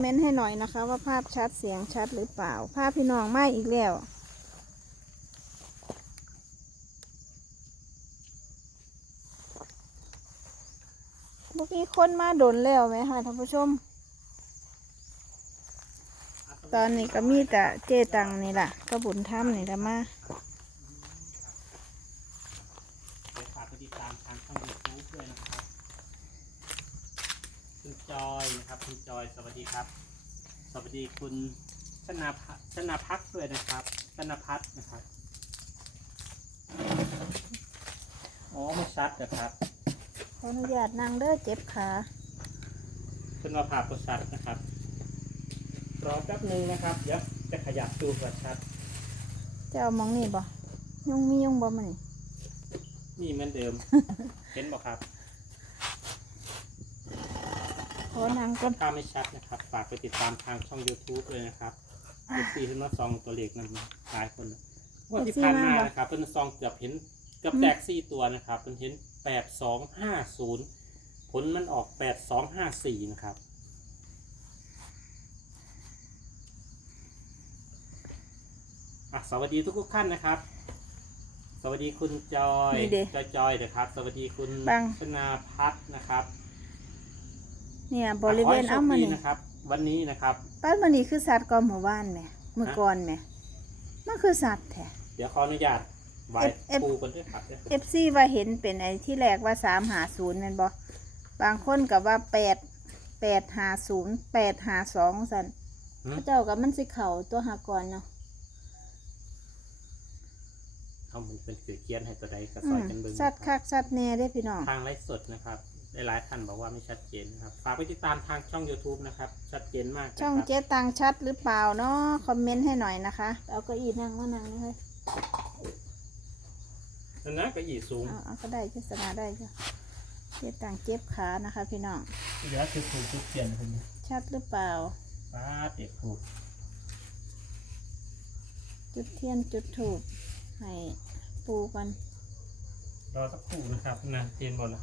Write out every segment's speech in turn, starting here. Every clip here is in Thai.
เม้นให้หน่อยนะคะ ว่าภาพชัดเสียงชัดหรือเปล่า ภาพพี่น้องไม่อีกแล้วเมื่อกี้คนมาโดนแล้วไหมคะท่านผู้ชม ตอนนี้ก็มีแต่เจตังนี่แหละก็บุญถ้ำนี่แหละมา ไปฝากกดติดตามทางช่องยูทูบด้วยนะครับ คุณจอยนะครับ คุณจ อยสวัสดีครับ สวัสดีคุณชนาพัฒชนาพักด้วยนะครับชนาพัฒนะครับอ๋อไม่ชัดนะครับขออนุญาตนั่งเด้อเจ็บขาคุณมาผ่าประชัดนะครับรอแป๊บนึงนะครับเดี๋ยวจะขยับดูประชัดจะเอามองนี่บ่ยุงมียุงบ่มานี่นี่เหมือนเดิม เห็นบอกครับ ข อนั่งก่อนถ้าไม่ชัดนะครับ ฝากไปติดตามทางช่อง YouTube เลยนะครับเอฟซีขึ้นมาซองตัวเลขนั่นนะหลายคนนะงว่าที่ผ่านมานะครับเป็นซองเกือบเห็นเกือบแตกสี่ตัวนะครับเป็นเห็นแปดสองห้าศูนย์ผลมันออกแปดสองห้าสี่นะครับอะสวัสดีทุกทุกๆท่านนะครับ สวัสดีคุณจอย นี่เด้จอยจอยนะครับ สวัสดีคุณบัง ชนาพัฒน์นะครับ เนี่ยบริเวณขให้เอาโชคมาดีนี่นะครับ วันนี้นะครับป้านมันนี่คือสัตว์กอมหัวบ้านแหม่เมื่อก่อนแหม่มันคือสัตว์แท้เดี๋ยวขออนุญาตไหว้เอฟเอฟปูกันด้วยครับเอฟซีว่าเห็นเป็นไอ้ที่แรกว่าสามหาศูนย์นั่นบ่บางคนกับว่าแปดแปดหาศูนย์แปดหาสองสันพระเจ้ากับมันสิเข่าตัวหาก่อนเนาะเอามันเป็นสื่อเขียนให้ตัวใดกระอืซอยมกันเบิ่งสัตว์คักสัตว์แน่ได้อพี่น้องทางไลฟ์สดนะครับ หลายๆท่านบอกว่าไม่ชัดเจนนะครับฝากไปติดตามทางช่อง YouTube นะครับ ชัดเจนมากนะครับช่องเจ๊ตังชัดหรือเปล่าเนาะคอมเมนต์ให้หน่อยนะคะ เอาเก็อีนั่งมานั่งนี่เฮ้ยนั่นนะก็อีสูงเอาเอาก็ได้เจษนาได้จ้ะเจ๊ตังเจ็บขานะคะ พี่น้องเดี๋ยวคือถูกจุดเปลี่ยนคนนี้ชัดหรือเปล่า ป้าดเด็กถูกจุดเทียนจุดถูกให้ปูกันรอสักครู่นะครับนะเทียนบอลละ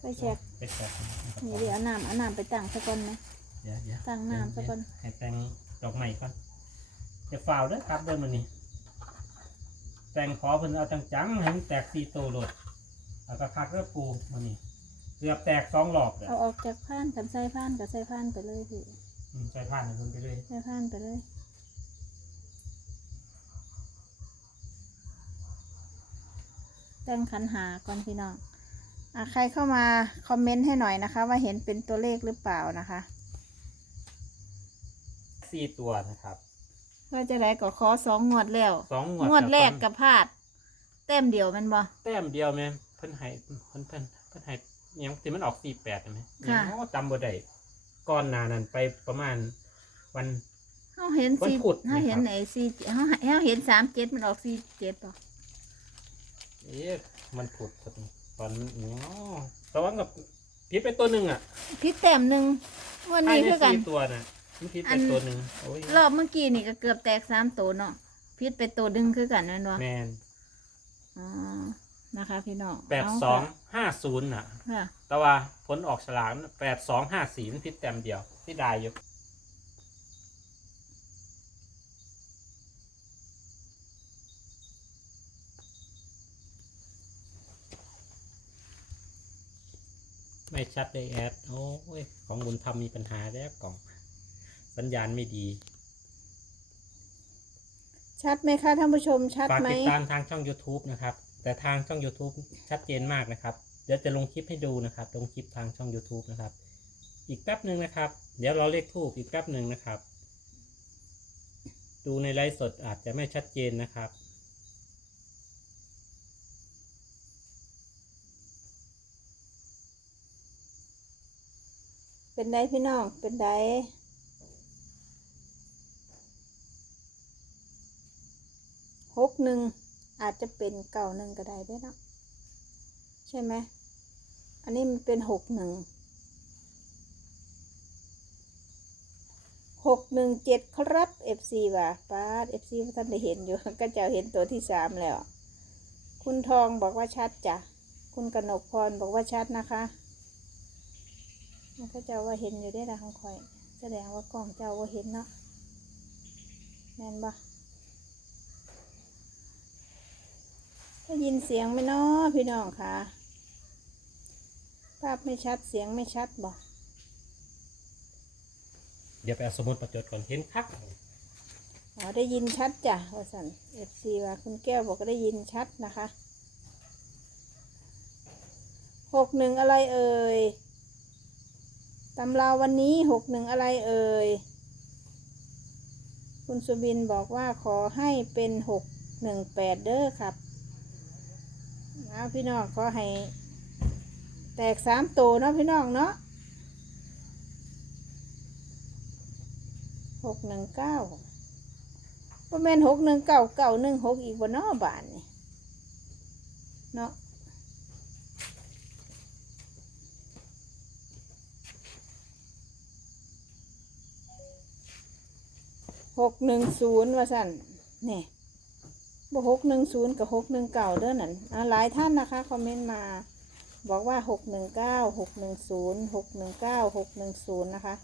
ไปเช็คไปแช็คนี่เดี๋ยวเอาน้ำเอาน้ำไปตั้งซะก่อนไหม เดี๋ยวเดี๋ยวตั้งน้ำซะก่อน ให้แต่งดอกใหม่ก่อนจะฝ่าวเด้อครับเดินมานี่แต่งขอเพิ่นเอาจังๆให้มันแตกสี่โตโหลดเอากระคักเด้อปูมานี่เกือบแตกสองหลอกเลยเอาออกจากผ้านกันใส่ผ้านกับใส่ผ้านไปเลยพี่อืมใช้ผ่านให้เพิ่นไปเลย ใส่ผ้านไปเลย แต่งขันหาก่อนพี่น้องอะ ใครเข้ามาคอมเมนต์ให้หน่อยนะคะ ว่าเห็นเป็นตัวเลขหรือเปล่านะคะสี่ตัวนะครับว่าจะได้ก็ขอสองงวดแล้วสองงวดงวดแรกต่กับพลาดเต็มเดียวแมันบ่ แต้มเดียวแม่นเพิ่นให้เพิ่นเพิ่นเพิ่นให้อิหยังที่มันออกสี่แปดใช่ไหมค่ะอ๋อจำบ่ได้ก้อนหนานั้นไปประมาณวัน เขาเห็นวันสี่พุธเขาเห็นนะครับไหนสี่เขาเขาเห็นสามเจ็ดมันออกสี่เจ็ดป่ะเอ๊ะมันผุดครับต อนนี้อ๋อแต่ว่ากับพิษไปตัวหนึ่งอะพิษแต้มหนึ่งงวันนี้ภายในคือกันสี่ตัวน่ะมันพิษอัไปน ตัวหนึ่งโอ้ยรอบเมื่อกี้นี่ก็เกือบแตกสามตัวเนาะพิษไปตัวดึงคือกันนั่นวะแมนอ๋อนะคะ พี่น้องแปดเาสองค่ะห้าศูนย์น่ะค่ะแต่ว่าผลออกฉลากแปดสองห้าสี่มันพิษแต้มเดียวที่ได้อยู่ ไม่ชัดเลยแอดโอ้ยของบุญธรรมมีปัญหาแล้วกล่อง สัญญาณไม่ดีชัดไหมคะท่านผู้ชมชัดฝากไหมติดตามทางช่อง YouTube นะครับ แต่ทางช่อง YouTube ชัดเจนมากนะครับ เดี๋ยวจะลงคลิปให้ดูนะครับ ลงคลิปทางช่อง YouTube นะครับ อีกแป๊บหนึ่งนะครับ เดี๋ยวเราเลขทูบอีกแป๊บหนึ่งนะครับ ดูในไลฟ์สดอาจจะไม่ชัดเจนนะครับ เป็นไดพี่น้อง เป็นไดหกหนึ่งอาจจะเป็นเก่าหนึ่งก็ได้เด้วยนะใช่ไหม อันนี้มันเป็นหกหนึ่งหกหนึ่งเจ็ดครับ FC ว่ะป้าเอฟซีท่านได้เห็นอยู่ ก็จะเห็นตัวที่สามแล้ว คุณทองบอกว่าชัดจ้ะ คุณกนกพรบอกว่าชัดนะคะ มันก็จะว่าเห็นอยู่ได้ละของคอย แสดงว่ากล้องเจ้าว่าเห็นเนาะแม่นบ่ได้ยินเสียงไหมเนาะพี่น้องค่ะ ภาพไม่ชัดเสียงไม่ชัดบ่เดี๋ยวไปเอาสมุดประจดก่อนเห็นคักอ๋อได้ยินชัดจ้ะว่าสันเอฟซีว่าคุณแก้วบอกก็ได้ยินชัดนะคะหกหนึ่งอะไรเอ่ย ตำราวันนี้หกหนึ่งอะไรเอ่ย คุณสุบินบอกว่าขอให้เป็นหกหนึ่งแปดเด้อครับเอาพี่น้องขอให้ แตกสามตัวเนาะพี่น้องเนาะหกหนึ่งเก้าประมาณหกหนึ่งเก้าเก้าหนึ่งหกอีกบนนอบานนี่เนาะ หกหนึ่งศูนย์ว่าสั่นนี่บ่หกหนึ่งศูนย์กับหกหนึ่งเก้าเด้อนั่นอ่าหลายท่านนะคะคอมเมนต์มาบอกว่าหกหนึ่งเก้าหกหนึ่งศูนย์หกหนึ่งเก้าหกหนึ่งศูนย์นะคะ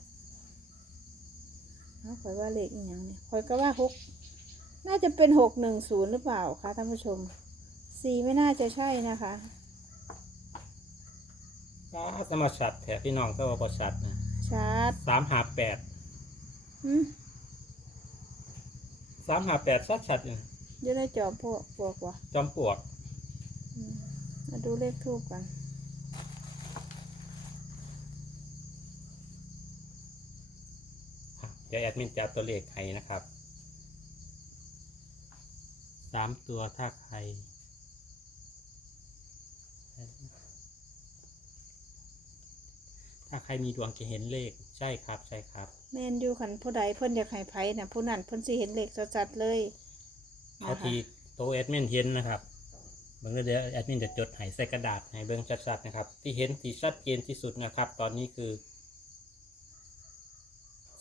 เอาคอยว่าเลขอีกอย่างเนี่ยคอยก็ว่าหกน่าจะเป็นหกหนึ่งศูนย์หรือเปล่าคะท่านผู้ชมสี่ไม่น่าจะใช่นะคะก็สมาชัดแถพี่น้องก็ว่าบชัดนะชาร์จสามหาแปดอืม สามหาแปดชัดชัดๆอยู่เดี๋ยวได้จอบพวกพวกว่ะจอมปลวกอืมมาดูเลขทูบกันอะเดี๋ยวแอดมินจะเอาตัวเลขให้นะครับสามตัวถ้าใคร ถ้าใครมีดวงจะเห็นเลขใช่ครับใช่ครับ แมนอยู่ขันผู้ใดเพิ่นอยากให้ไผนะผู้นั้นเพิ่นสิเห็นเลขชัดๆเลยเอานะคะทีโตวแอดมินเห็นนะครับเบิ่งเดี๋ยวแอดมินจะจดให้ใส่กระดาษให้เบิ่งชัดๆนะครับ ที่เห็นที่ชัดเจนที่สุดนะครับ ตอนนี้คือ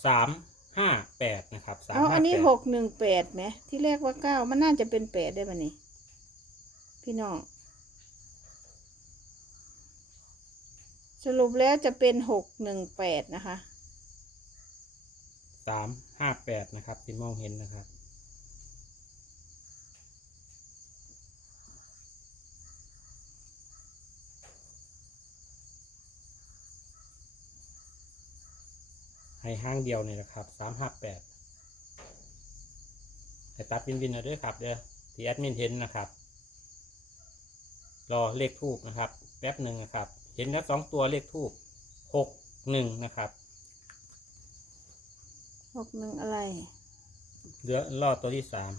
สามห้าแปดนะครับสามเอาห้าอันนี้แปดหกหนึ่งแปดไหมที่แรกว่าเก้ามันน่าจะเป็นแปดได้ป่ะนี่พี่น้อง สรุปแล้วจะเป็นหกหนึ่งแปดนะคะ สามห้าแปดนะครับที่มองเห็นนะครับ ให้ห้างเดียวนี่แหละครับสามห้าแปดแต่ตัดวินวินเอาด้วยครับเด้อที่แอดมินเห็นนะครับ รอเลขทูบนะครับ แป๊บหนึ่งนะครับ เห็นแล้วสองตัวเลขทูบหกหนึ่งนะครับ หกหนึ่งอะไร เหลือรอดตัวที่สาม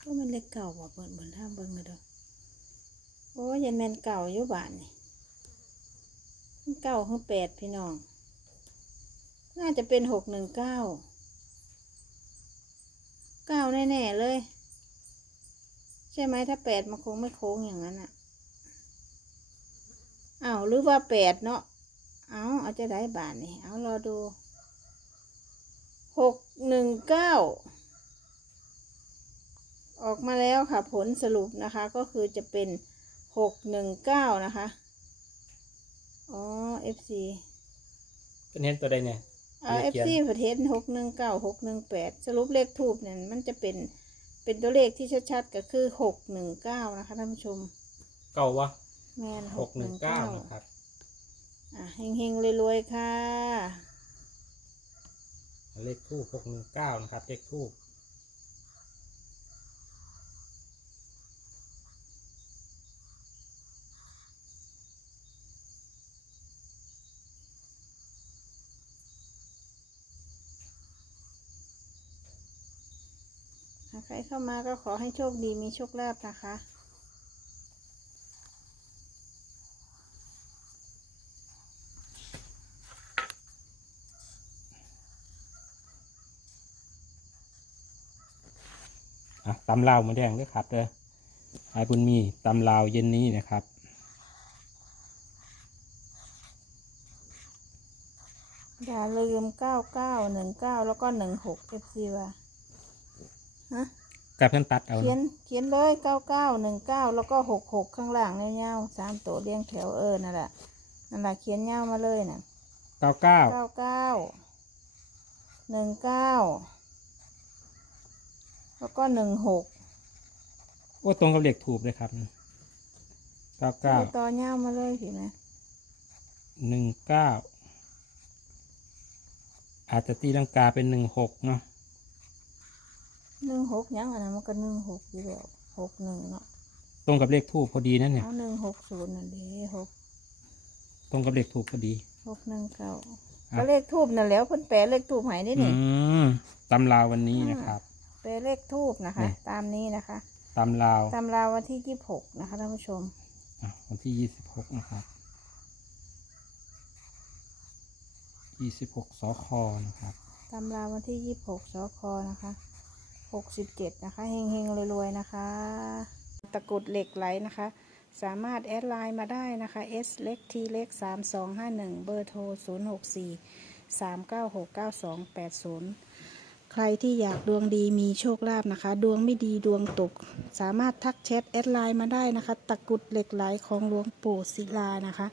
ก็มันเลขเก่าบ่เบิ่นเบิ่นห้ามเบิ่งเลยเด้อโอ้ ยยันแมนเก่าอยู่บ้านนี่เก่าคือแปดพี่น้อง น่าจะเป็นหกหนึ่งเก้า เก้าแน่ ๆ เลย ใช่ไหมถ้าแปดมันคงไม่โค้งอย่างนั้นอะอ้าวหรือว่าแปดเนาะ เอาเอาจะได้บาทนี่ เอารอดูหกหนึ่งเก้าออกมาแล้วค่ะผลสรุปนะคะก็คือจะเป็น หกหนึ่งเก้านะคะ อ๋อ FC เป็นเห็นตัวใดเนี่ยเอาเลขเอฟเขียนซีประเทศหกหนึ่งเก้าหกหนึ่งแปดสรุปเลขทูบเนี่ยมันจะเป็นเป็นตัวเลขที่ชัดๆ ก็คือหกหนึ่งเก้านะคะท่านผู้ชม เก่าวะแมนหกหนึ่งเก้านะครับ อะเฮงๆรวยๆค่ะ เลขทูบหกหนึ่งเก้านะครับ เลขทูบ ใครเข้ามาก็ขอให้โชคดีมีโชคลาภนะคะ อะตำลาวหมาแดงด้วยครับเด้อไอ้บุญมีตำลาวเย็นนี้นะครับดาลืมเก้าเก้าหนึ่งเก้าแล้วก็หนึ่งหกเอฟซีว่า ฮะกับเพื่อนตัดเอาเขียนนะเขียนเลยเก้าเก้าหนึ่งเก้าแล้วก็หกหกข้างล่างเงี้ยวๆสามตัวเรียงแถวเออนั่นแหละนั่นแหละเขียนเงาวมาเลยน่ะเก้าเก้าเก้าเก้าหนึ่งเก้าแล้วก็หนึ่งหกโอ้ตรงกับเลขถูกเลยครับเก้าเก้าต่อเงาวมาเลยเห็นไหมหนึ่งเก้าอาจจะตีลังกาเป็นหนึ่งหกเนาะ หนึ่งหกยังอันนั้นมันก็หนึ่งหกอยู่แล้วหกหนึ่งเนาะตรงกับเลขถูกพอดีนั่นเนี่ยเอาหนึ่งหกศูนย์นั่นดีหกตรงกับเลขถูกพอดี หกหนึ่งเก้าครับก็เลขทูบนั่นแหล้วเพิ่นแปลเลขทูบใหายนี่อืนี่ มตำราววันนี้นะครับ แปลเลขทูบนะคะ นี่ ตามนี้นะคะตำราวตำราวันที่ยี่สิบหกนะคะท่านผู้ชมอะวันที่ยี่สิบหกนะครับยี่สิบหกสคนะครับตำราวันที่ยี่สิบหกสคนะคะ หกสิบเจ็ดนะคะเฮงเฮงๆรวยๆนะคะ ตะกุดเหล็กไหลนะคะ สามารถแอดไลน์มาได้นะคะ S เล็ก T เล็ก 3251 เบอร์โทร 064 396 9280 ใครที่อยากดวงดีมีโชคลาภนะคะ ดวงไม่ดีดวงตก สามารถทักแชทแอดไลน์มาได้นะคะ ตะกุดเหล็กไหลของหลวงปู่ศิลานะคะ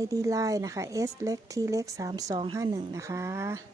ID ไลน์นะคะ S เล็ก T เล็ก 3251 นะคะ